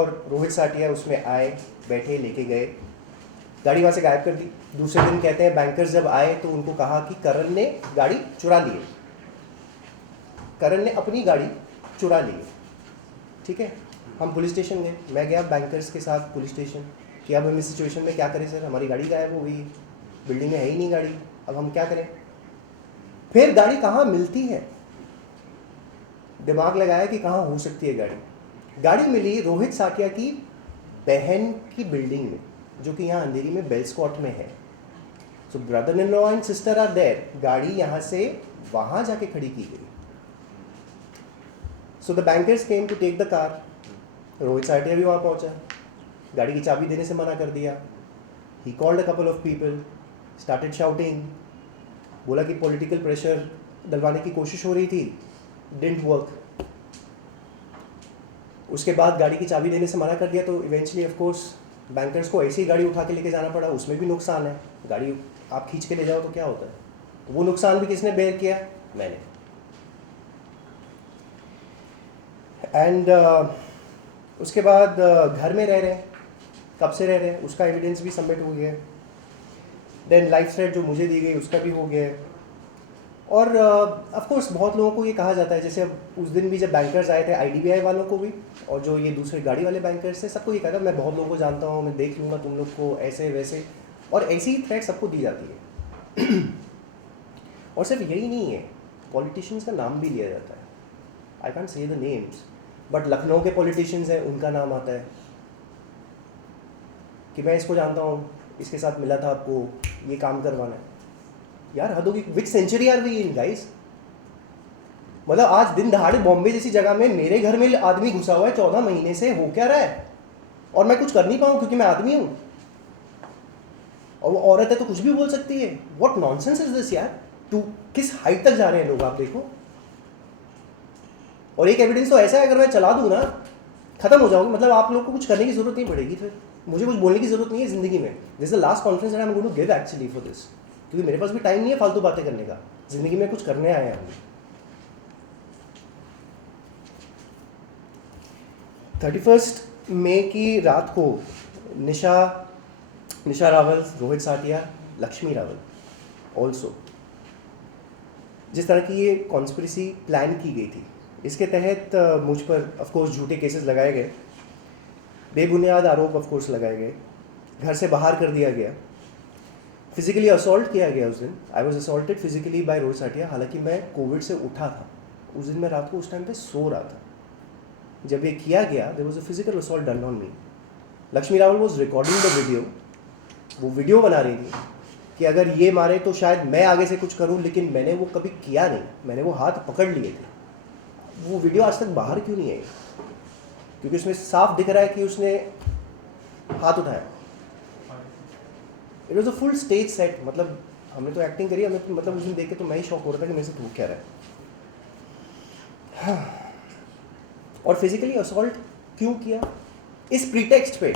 और रोहित साटिया उसमें आए, बैठे, लेके गए, गाड़ी वहाँ से गायब कर दी। दूसरे दिन कहते हैं बैंकर्स जब आए तो उनको कहा कि करण ने गाड़ी चुरा ली है, करण ने अपनी गाड़ी चुरा ली है। ठीक है, हम पुलिस स्टेशन गए, मैं गया बैंकर्स के साथ पुलिस स्टेशन कि अब हम इस सिचुएशन में क्या करें सर, हमारी गाड़ी गायब हो गई, बिल्डिंग में है ही नहीं गाड़ी, अब हम क्या करें। फिर गाड़ी कहाँ मिलती है, दिमाग लगाया कि कहाँ हो सकती है गाड़ी। गाड़ी मिली रोहित साटिया की बहन की बिल्डिंग में, जो कि यहाँ अंधेरी में बेलस्कॉट में है। So brother in law and sister are there. गाड़ी यहाँ से वहाँ जाके खड़ी की गई। So the bankers came to take the car. Rohit Satiya भी वहाँ पहुँचा, गाड़ी की चाबी देने से मना कर दिया। He called a couple of people, started shouting, बोला कि पॉलिटिकल प्रेशर डलवाने की कोशिश हो रही थी, डिडंट वर्क। उसके बाद गाड़ी की चाबी देने से मना कर दिया, तो इवेंचुअली ऑफ कोर्स बैंकर्स को ऐसी ही गाड़ी उठा के लेके जाना पड़ा। उसमें भी नुकसान है, गाड़ी आप खींच के ले जाओ तो क्या होता है, तो वो नुकसान भी किसने बेयर किया, मैंने। एंड उसके बाद घर में रह रहे हैं, कब से रह रहे हैं उसका एविडेंस भी सबमिट हो गया है। देन लाइफ थ्रेट जो मुझे दी गई उसका भी हो गया है। और ऑफ कोर्स बहुत लोगों को ये कहा जाता है, जैसे अब उस दिन भी जब बैंकर्स आए थे IDBI वालों को भी, और जो ये दूसरे गाड़ी वाले बैंकर्स थे, सबको ये कहा था मैं बहुत लोगों को जानता हूँ, मैं देख लूँगा तुम लोग को, ऐसे वैसे, और ऐसी ही थ्रेट सबको दी जाती है। और सिर्फ यही नहीं है, पॉलिटिशियंस का नाम भी लिया जाता है। आई कैंट से द नेम्स, बट लखनऊ के पॉलिटिशियंस हैं, उनका नाम आता है कि मैं इसको जानता हूँ, इसके साथ मिला था, आपको ये काम करवाना है। यार हद होगी, which century are we in guys. मतलब आज दिन दहाड़े बॉम्बे जैसी जगह में मेरे घर में आदमी घुसा हुआ है 14 महीने से, हो क्या रहा है, और मैं कुछ कर नहीं पाऊँ क्योंकि मैं आदमी हूँ, और वो औरत है तो कुछ भी बोल सकती है। व्हाट नॉनसेंस इज दिस यार, तू किस हाइट तक जा रहे हैं लोग, आप देखो। और एक एविडेंस तो ऐसा है, अगर मैं चला दूँ ना, खत्म हो जाऊंगी, मतलब आप लोग को कुछ करने की जरूरत नहीं पड़ेगी, फिर मुझे कुछ बोलने की जरूरत नहीं है जिंदगी में। This is the last conference that I am going to give actually for this, क्योंकि मेरे पास भी टाइम नहीं है फालतू बातें करने का, जिंदगी में कुछ करने आए हैं हम। 31 मई की रात को निशा रावल, रोहित साटिया, लक्ष्मी रावल ऑल्सो, जिस तरह की ये कॉन्स्पिरेसी प्लान की गई थी, इसके तहत मुझ पर ऑफकोर्स झूठे केसेस लगाए गए, बेबुनियाद आरोप ऑफकोर्स लगाए गए, घर से बाहर कर दिया गया, फिजिकली असॉल्ट किया गया। उस दिन I was assaulted physically by Rohit Satiya. हालांकि मैं कोविड से उठा था उस दिन, मैं रात को उस टाइम पे सो रहा था जब ये किया गया। There was a physical assault done on me. Lakshmi Rawal was recording the video, वो वीडियो बना रही थी कि अगर ये मारे तो शायद मैं आगे से कुछ करूं, लेकिन मैंने वो कभी किया नहीं, मैंने वो हाथ पकड़ लिए थे। वो वीडियो आज तक बाहर क्यों नहीं आई, क्योंकि उसमें साफ दिख रहा है कि उसने हाथ उठाया। It was a full stage set, मतलब हमने तो एक्टिंग करी, हमें तो मतलब उस दिन देख के तो मैं ही शॉक हो रहा था कि मेरे से हो क्या रहा है। और फिजिकली असॉल्ट क्यों किया, इस प्रीटेक्स्ट पे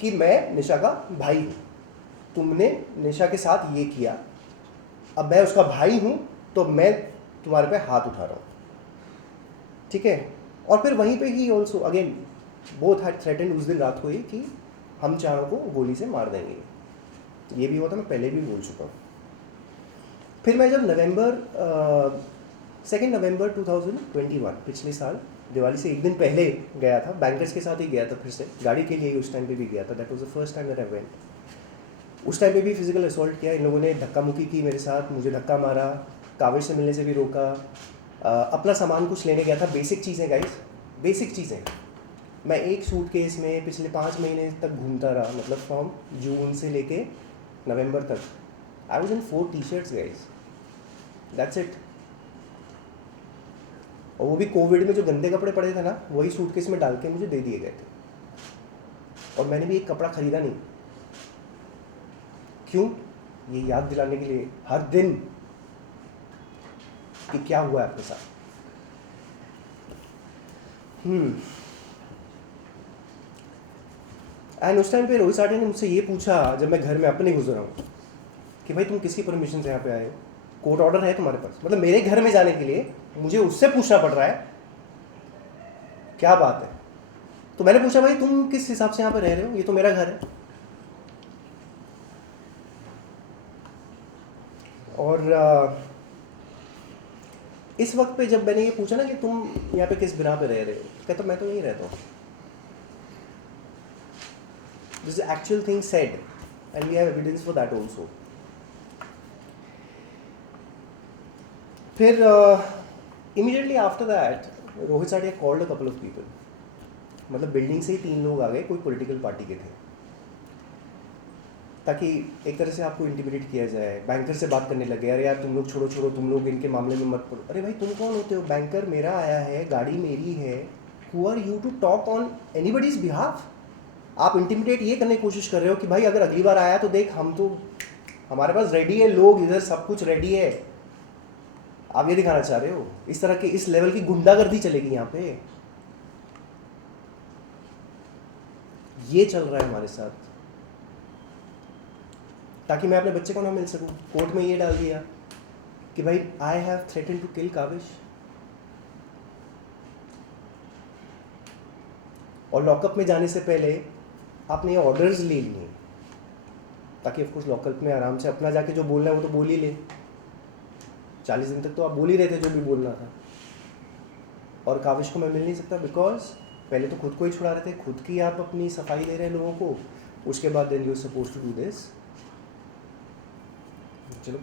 कि मैं निशा का भाई हूं, तुमने निशा के साथ ये किया, अब मैं उसका भाई हूं तो मैं तुम्हारे पे हाथ उठा रहा हूं, ठीक है। और फिर वहीं पे he also again both had threatened उस दिन रात को ये कि हम चारों को गोली से मार देंगे। ये भी हुआ था, मैं पहले भी बोल चुका हूँ। फिर मैं जब 2 नवंबर 2021 पिछले साल दिवाली से एक दिन पहले गया था, बैंकर्स के साथ ही गया था, फिर से गाड़ी के लिए उस टाइम पे भी गया था। That was the first time that I went. उस टाइम पे भी फिजिकल असॉल्ट किया, इन लोगों ने धक्का मुक्की की मेरे साथ, मुझे धक्का मारा, कागज से मिलने से भी रोका, अपना सामान कुछ लेने गया था, बेसिक चीज़ें गाइस, बेसिक चीज़ें। मैं एक सूटकेस में पिछले 5 महीने तक घूमता रहा, मतलब फ्रॉम जून से लेके नवंबर तक। I was in 4 T-shirts guys, that's it. और वो भी कोविड में जो गंदे कपड़े पड़े थे ना, वही सूटकेस में डाल के मुझे दे दिए गए थे। और मैंने भी एक कपड़ा खरीदा नहीं। क्यों? ये याद दिलाने के लिए हर दिन कि क्या हुआ है आपके साथ। एंड उस टाइम पे रोहित साटिया ने मुझसे ये पूछा, जब मैं घर में अपने गुजरा हूँ, कि भाई तुम किसकी परमिशन से यहाँ पे आए हो, कोर्ट ऑर्डर है तुम्हारे पास? मतलब मेरे घर में जाने के लिए मुझे उससे पूछना पड़ रहा है, क्या बात है। तो मैंने पूछा भाई तुम किस हिसाब से यहाँ पे रह रहे हो, ये तो मेरा घर है। और इस वक्त पे जब मैंने ये पूछा ना कि तुम यहाँ पे किस बिना पे रह रहे हो, कहता मैं तो यहीं रहता हूँ। This is actual thing said and we have evidence for that also. फिर immediately after that Rohit Satiya called a couple of people, मतलब बिल्डिंग से ही 3 लोग आ गए, कोई पॉलिटिकल पार्टी के थे, ताकि एक तरह से आपको इंटिमिडेट किया जाए। बैंकर से बात करने लगे, अरे यार तुम लोग छोड़ो छोड़ो, तुम लोग इनके मामले में मत पड़ो। अरे भाई तुम कौन होते हो? बैंकर मेरा आया है, गाड़ी मेरी है, who are you to talk on anybody's behalf? आप इंटिमिडेट ये करने की कोशिश कर रहे हो कि भाई अगर अगली बार आया तो देख हम तो, हमारे पास रेडी है लोग, इधर सब कुछ रेडी है। आप ये दिखाना चाह रहे हो? इस तरह के इस लेवल की गुंडागर्दी चलेगी यहाँ पे? ये चल रहा है हमारे साथ, ताकि मैं अपने बच्चे को ना मिल सकूं। कोर्ट में ये डाल दिया कि भाई I have threaten to kill Kavish, और लॉकअप में जाने से पहले आपने ऑर्डर्स ले लिए, ताकि ऑफकोर्स लॉकअप में आराम से अपना जाके जो बोलना है वो तो बोल ही ले। 40 दिन तक तो आप बोल ही रहे थे जो भी बोलना था, और काविश को मैं मिल नहीं सकता बिकॉज पहले तो खुद को ही छुड़ा रहे थे, खुद की आप अपनी सफाई दे रहे हैं लोगों को, उसके बाद then you suppose to do this. चलो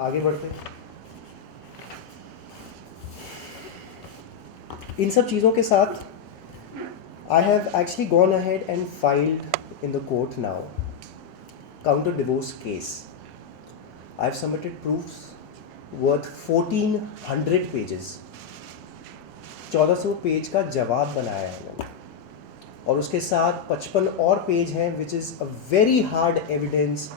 आगे बढ़ते। इन सब चीज़ों के साथ I have actually gone ahead and filed in the court now counter divorce case. I have submitted proofs worth 1400 pages, 1400 page का जवाब बनाया है मैंने, और उसके साथ 55 और पेज हैं which is a very hard evidence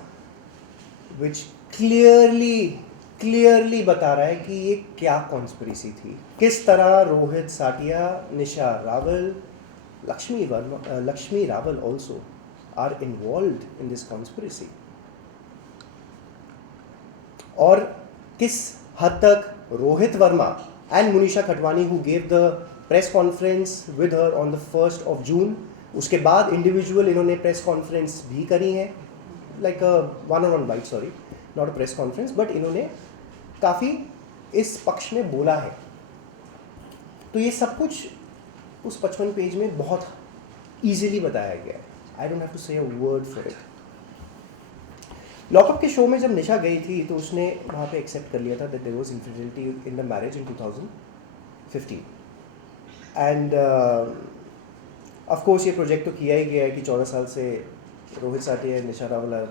which clearly बता रहा है कि ये क्या कॉन्स्पिरेसी थी, किस तरह Rohit Satiya, Nisha Rawal, Lakshmi Rawal also are involved in this conspiracy, और किस हद तक Rohit Verma and Munisha Khatwani who gave the press conference with her on the 1st of June, उसके बाद इंडिविजुअल इन्होंने प्रेस कॉन्फ्रेंस भी करी है, like one-on-one bite, sorry not a press conference, but इन्होंने काफ़ी इस पक्ष में बोला है। तो ये सब कुछ उस 55 पेज में बहुत ईजिली बताया गया है। आई डोंट हैव टू से a word for it. Lockup के शो में जब निशा गई थी तो उसने वहाँ पे एक्सेप्ट कर लिया था that there was infidelity in the marriage in 2015, and of course ये प्रोजेक्ट तो किया ही गया है कि 14 साल से Rohit Satiya and Nisha Rawal are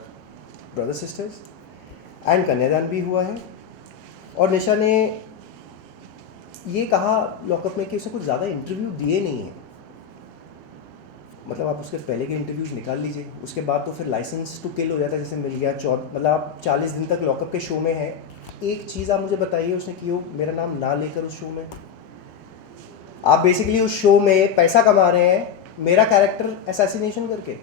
brother sisters, and कन्यादान भी हुआ है। और निशा ने ये कहा लॉकअप में कि उसने कुछ ज़्यादा इंटरव्यू दिए नहीं हैं, मतलब आप उसके पहले के इंटरव्यूज निकाल लीजिए, उसके बाद तो फिर लाइसेंस टू किल हो जाता है, जैसे मिल गया मतलब आप 40 दिन तक लॉकअप के शो में हैं। एक चीज़ आप मुझे बताइए उसने की हो मेरा नाम ना लेकर उस शो में? आप बेसिकली उस शो में पैसा कमा रहे हैं मेरा कैरेक्टर असैसिनेशन करके।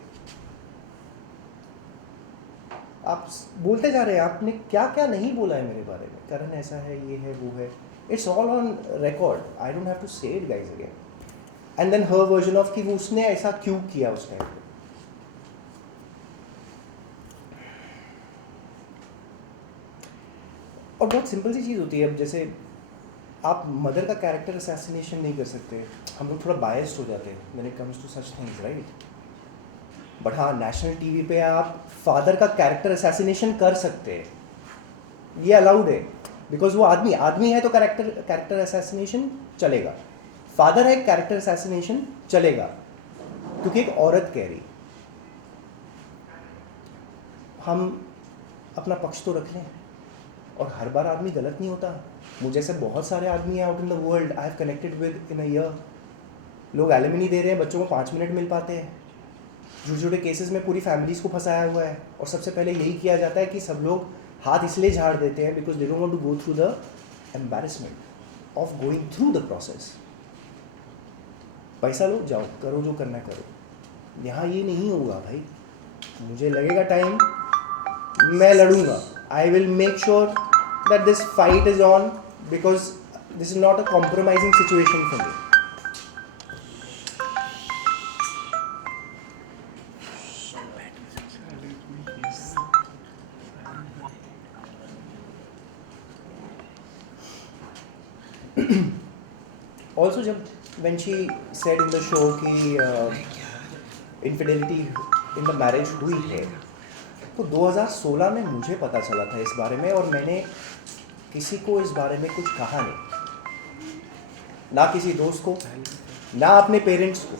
आप बोलते जा रहे हैं आपने क्या क्या नहीं बोला है मेरे बारे में, करण ऐसा है, ये है, वो है, it's all on record, I don't have to say it guys again. And then her version of कि वो उसने ऐसा क्यों किया उस टाइम पे। और बहुत सिंपल सी चीज़ होती है, अब जैसे आप मदर का कैरेक्टर असैसिनेशन नहीं कर सकते, हम लोग थोड़ा बायस्ड हो जाते हैं when it comes to such things, right? But हाँ, नेशनल टीवी पे आप फादर का कैरेक्टर असैसिनेशन कर सकते हैं, ये अलाउड है, बिकॉज वो आदमी है तो कैरेक्टर असैसिनेशन चलेगा। फादर है, कैरेक्टर असैसिनेशन चलेगा, क्योंकि एक औरत कह रही। हम अपना पक्ष तो रख लें, और हर बार आदमी गलत नहीं होता। मुझे से बहुत सारे आदमी out in the world I have connected with in a year, लोग एलिमनी दे रहे हैं, बच्चों को 5 मिनट मिल पाते हैं। छोटे छोटे केसेस में पूरी फैमिलीज़ को फंसाया हुआ है, और सबसे पहले यही किया जाता है कि सब लोग हाथ इसलिए झाड़ देते हैं because they don't want to go through the embarrassment of going through the process. पैसा लो, जाओ, करो जो करना करो। यहाँ ये नहीं होगा भाई, मुझे लगेगा टाइम, मैं लड़ूंगा। I will make sure that this fight is on, because this is not a compromising situation for me. Also जब when she said in the show कि इनफिडेलिटी इन द मैरिज हुई है, तो 2016 में मुझे पता चला था इस बारे में, और मैंने किसी को इस बारे में कुछ कहा नहीं, ना किसी दोस्त को, ना अपने पेरेंट्स को।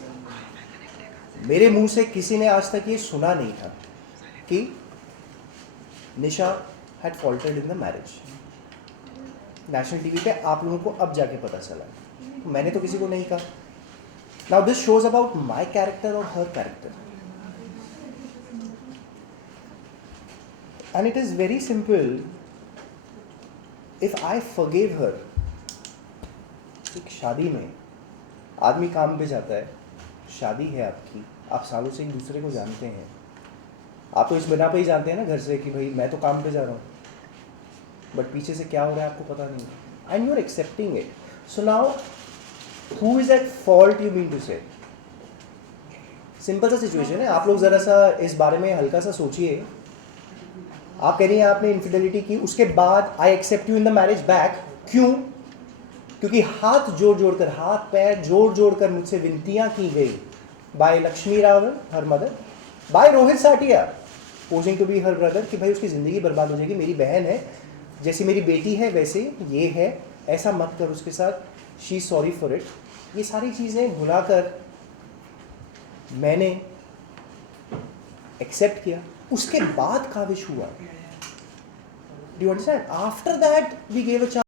मेरे मुंह से किसी ने आज तक ये सुना नहीं था कि Nisha had faulted in the marriage. National TV पे आप लोगों को अब जाके पता चला, मैंने तो किसी को नहीं कहा। Now this shows about my character और her character, and it is very simple. If I forgive her, एक शादी में आदमी काम पे जाता है, शादी है आपकी, आप सालों से एक दूसरे को जानते हैं, आप तो इस बिना पे ही जानते हैं ना घर से कि भाई मैं तो काम पे जा रहा हूँ, बट पीछे से क्या हो रहा है आपको पता नहीं, and you are accepting it. So now who is at fault, you mean to say? Simple सा सिचुएशन है, आप लोग ज़रा सा इस बारे में हल्का सा सोचिए। आप कह रही हैं आपने इनफिडेलिटी की, उसके बाद I accept you in the marriage back, क्यों? क्योंकि हाथ जोड़ जोड़कर, हाथ पैर जोड़ जोड़कर मुझसे विनतियां की गई by Lakshmi Rawal, her mother, by Rohit Satiya posing to be her brother, कि भाई उसकी ज़िंदगी बर्बाद हो जाएगी, मेरी बहन है, जैसी मेरी बेटी है वैसे ये है, ऐसा मत कर उसके साथ, शी सॉरी फॉर इट। ये सारी चीज़ें भुलाकर मैंने एक्सेप्ट किया, उसके बाद काविश हुआ। Do you understand? After that we gave a chance.